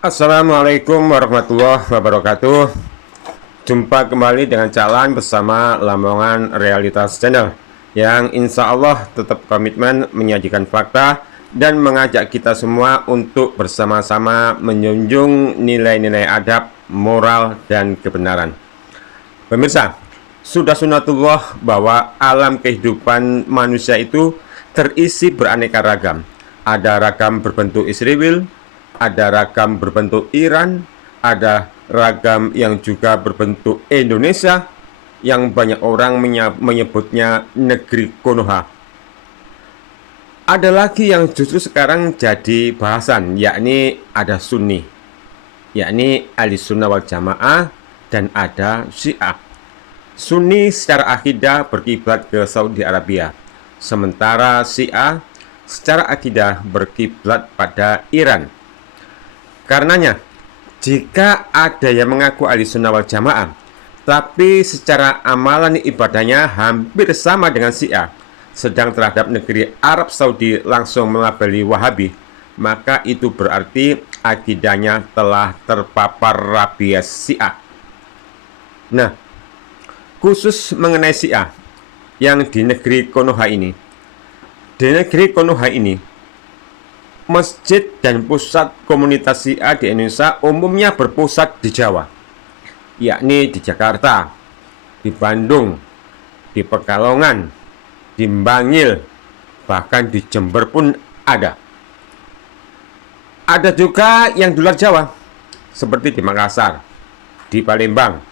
Assalamualaikum warahmatullahi wabarakatuh. Jumpa kembali dengan Calan bersama Lamongan Realitas Channel yang insya Allah tetap komitmen menyajikan fakta dan mengajak kita semua untuk bersama-sama menjunjung nilai-nilai adab, moral, dan kebenaran. Pemirsa, sudah sunatullah bahwa alam kehidupan manusia itu terisi beraneka ragam. Ada ragam berbentuk Israel, ada ragam berbentuk Iran, ada ragam yang juga berbentuk Indonesia, yang banyak orang menyebutnya negeri Konoha. Ada lagi yang justru sekarang jadi bahasan, yakni ada Sunni, yakni ahli sunnah wal jamaah, dan ada Syiah. Sunni secara akidah berkiblat ke Saudi Arabia, sementara Syiah secara akidah berkiblat pada Iran. Karenanya, jika ada yang mengaku ahli sunnah wal jamaah, tapi secara amalan ibadahnya hampir sama dengan Syiah, sedang terhadap negeri Arab Saudi langsung melabeli Wahabi, maka itu berarti akidahnya telah terpapar rabies Syiah. Nah, khusus mengenai Syiah yang di negeri Konoha ini. Di negeri Konoha ini, masjid dan pusat komunitas Syiah di Indonesia umumnya berpusat di Jawa, yakni di Jakarta, di Bandung, di Pekalongan, di Bangil, bahkan di Jember pun ada. Ada juga yang di luar Jawa, seperti di Makassar, di Palembang,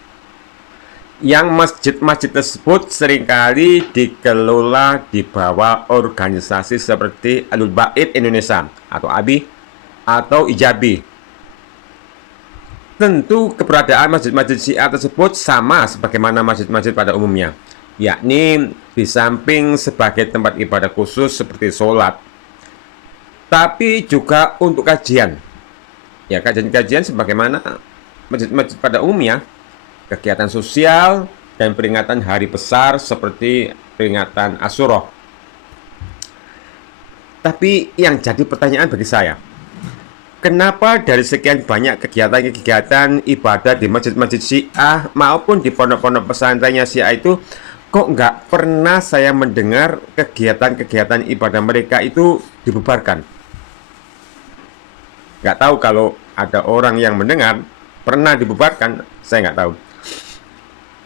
yang masjid-masjid tersebut seringkali dikelola di bawah organisasi seperti Ahlul Bait Indonesia atau ABI atau Ijabi. Tentu keberadaan masjid-masjid Syiah tersebut sama sebagaimana masjid-masjid pada umumnya, yakni di samping sebagai tempat ibadah khusus seperti sholat, tapi juga untuk kajian. Ya, kajian-kajian sebagaimana masjid-masjid pada umumnya, kegiatan sosial, dan peringatan hari besar seperti peringatan Asyura. Tapi yang jadi pertanyaan bagi saya, kenapa dari sekian banyak kegiatan-kegiatan ibadah di masjid-masjid Syiah maupun di pondok-pondok pesantrennya Syiah itu, kok nggak pernah saya mendengar kegiatan-kegiatan ibadah mereka itu dibubarkan? Nggak tahu kalau ada orang yang mendengar pernah dibubarkan, saya nggak tahu.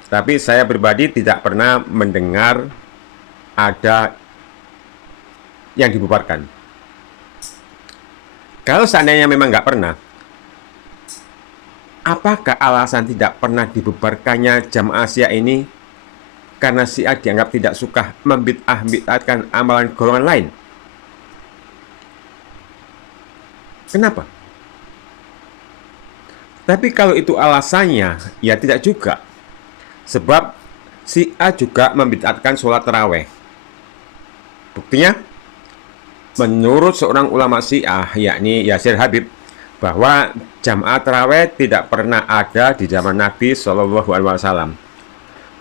Tapi saya pribadi tidak pernah mendengar ada yang dibubarkan. Kalau seandainya memang nggak pernah, apakah alasan tidak pernah dibubarkannya jamaah Syiah ini karena Syiah dianggap tidak suka membid'ah-bid'ahkan amalan golongan lain? Kenapa? Tapi kalau itu alasannya, ya tidak juga. Sebab Syiah juga membid'atkan sholat taraweh. Buktinya, menurut seorang ulama Syiah, yakni Yasir Habib, bahwa jamaah taraweh tidak pernah ada di zaman Nabi Shallallahu Alaihi Wasallam.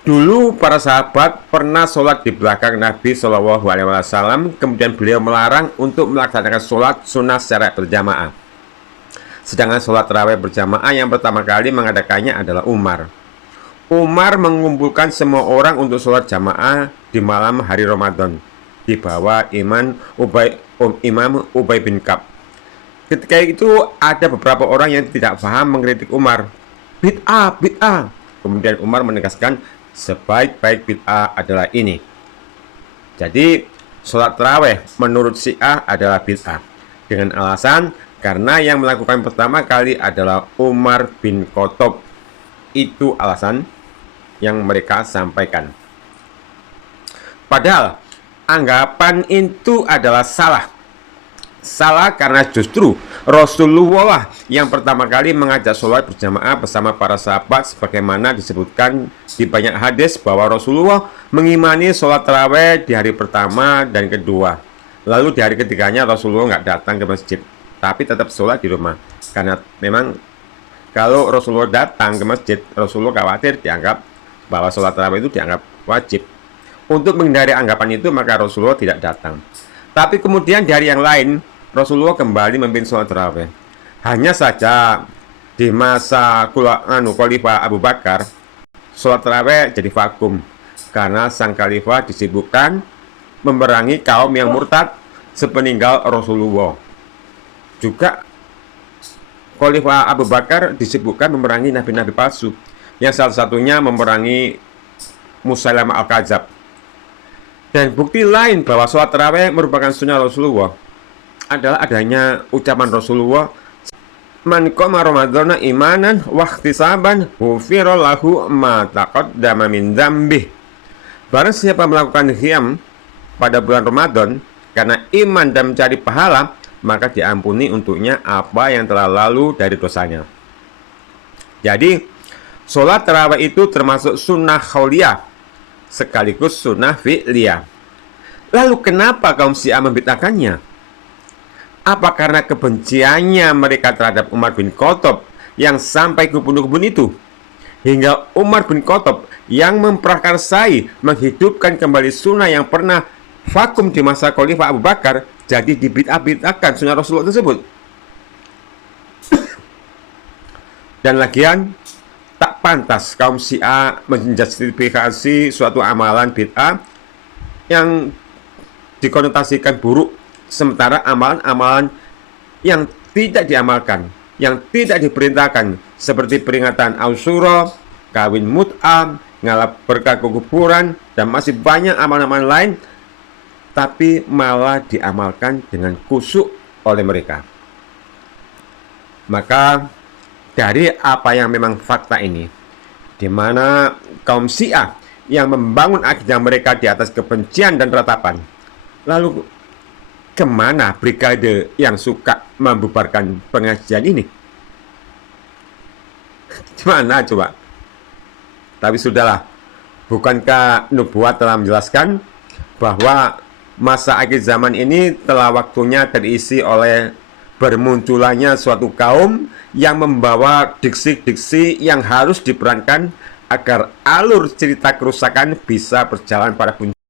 Dulu para sahabat pernah sholat di belakang Nabi Shallallahu Alaihi Wasallam, kemudian beliau melarang untuk melaksanakan sholat sunnah secara berjamaah. Sedangkan sholat taraweh berjamaah yang pertama kali mengadakannya adalah Umar. Umar mengumpulkan semua orang untuk sholat jamaah di malam hari Ramadan di bawah Imam Ubay bin Ka'ab. Ketika itu ada beberapa orang yang tidak paham mengkritik Umar. Bid'ah, bid'ah. Kemudian Umar menegaskan sebaik-baik bid'ah adalah ini. Jadi sholat taraweh menurut Syiah adalah bid'ah, dengan alasan karena yang melakukan pertama kali adalah Umar bin Khattab. Itu alasan yang mereka sampaikan. Padahal anggapan itu adalah salah. Salah karena justru Rasulullah yang pertama kali mengajak sholat berjamaah bersama para sahabat, sebagaimana disebutkan di banyak hadis bahwa Rasulullah mengimani sholat taraweh di hari pertama dan kedua. Lalu di hari ketiganya Rasulullah nggak datang ke masjid, tapi tetap sholat di rumah. Karena memang kalau Rasulullah datang ke masjid, Rasulullah khawatir dianggap bahwa sholat tarawih itu dianggap wajib. Untuk menghindari anggapan itu, maka Rasulullah tidak datang. Tapi kemudian di hari yang lain, Rasulullah kembali memimpin sholat tarawih. Hanya saja di masa Khalifah Abu Bakar, sholat tarawih jadi vakum karena sang khalifah disibukkan memerangi kaum yang murtad sepeninggal Rasulullah. Juga Khalifah Abu Bakar disibukkan memerangi nabi-nabi palsu, yang salah satunya memerangi Musailamah Al-Kadzab. Dan bukti lain bahwa sholat tarawih merupakan sunnah Rasulullah adalah adanya ucapan Rasulullah, "Man qama ramadhana imanan wa ihtisaban ghufira lahu ma taqaddama min dzambih." Barang siapa melakukan qiyam pada bulan Ramadan karena iman dan mencari pahala, maka diampuni untuknya apa yang telah lalu dari dosanya. Jadi, sholat tarawih itu termasuk sunnah qauliyah sekaligus sunnah fi'liyah. Lalu kenapa kaum Syiah membid'ahkannya? Apa karena kebenciannya mereka terhadap Umar bin Khattab yang sampai ke kebun-kebun itu? Hingga Umar bin Khattab yang memprakarsai menghidupkan kembali sunnah yang pernah vakum di masa Khalifah Abu Bakar, jadi dibid'ah-bid'ahkan sunnah Rasulullah tersebut. Dan lagian, tak pantas kaum Syiah menjustifikasi suatu amalan bid'ah yang dikonotasikan buruk, sementara amalan-amalan yang tidak diamalkan, yang tidak diperintahkan, seperti peringatan Asyura, kawin mut'ah, ngalap berkah kuburan, dan masih banyak amalan-amalan lain, tapi malah diamalkan dengan khusyuk oleh mereka. Maka dari apa yang memang fakta ini, di mana kaum Syiah yang membangun akidah mereka di atas kebencian dan ratapan, lalu kemana brigade yang suka membubarkan pengajian ini? Gimana coba? Tapi sudahlah, bukankah nubuat telah menjelaskan bahwa masa akhir zaman ini telah waktunya terisi oleh bermunculannya suatu kaum yang membawa diksi-diksi yang harus diperankan agar alur cerita kerusakan bisa berjalan pada puncak.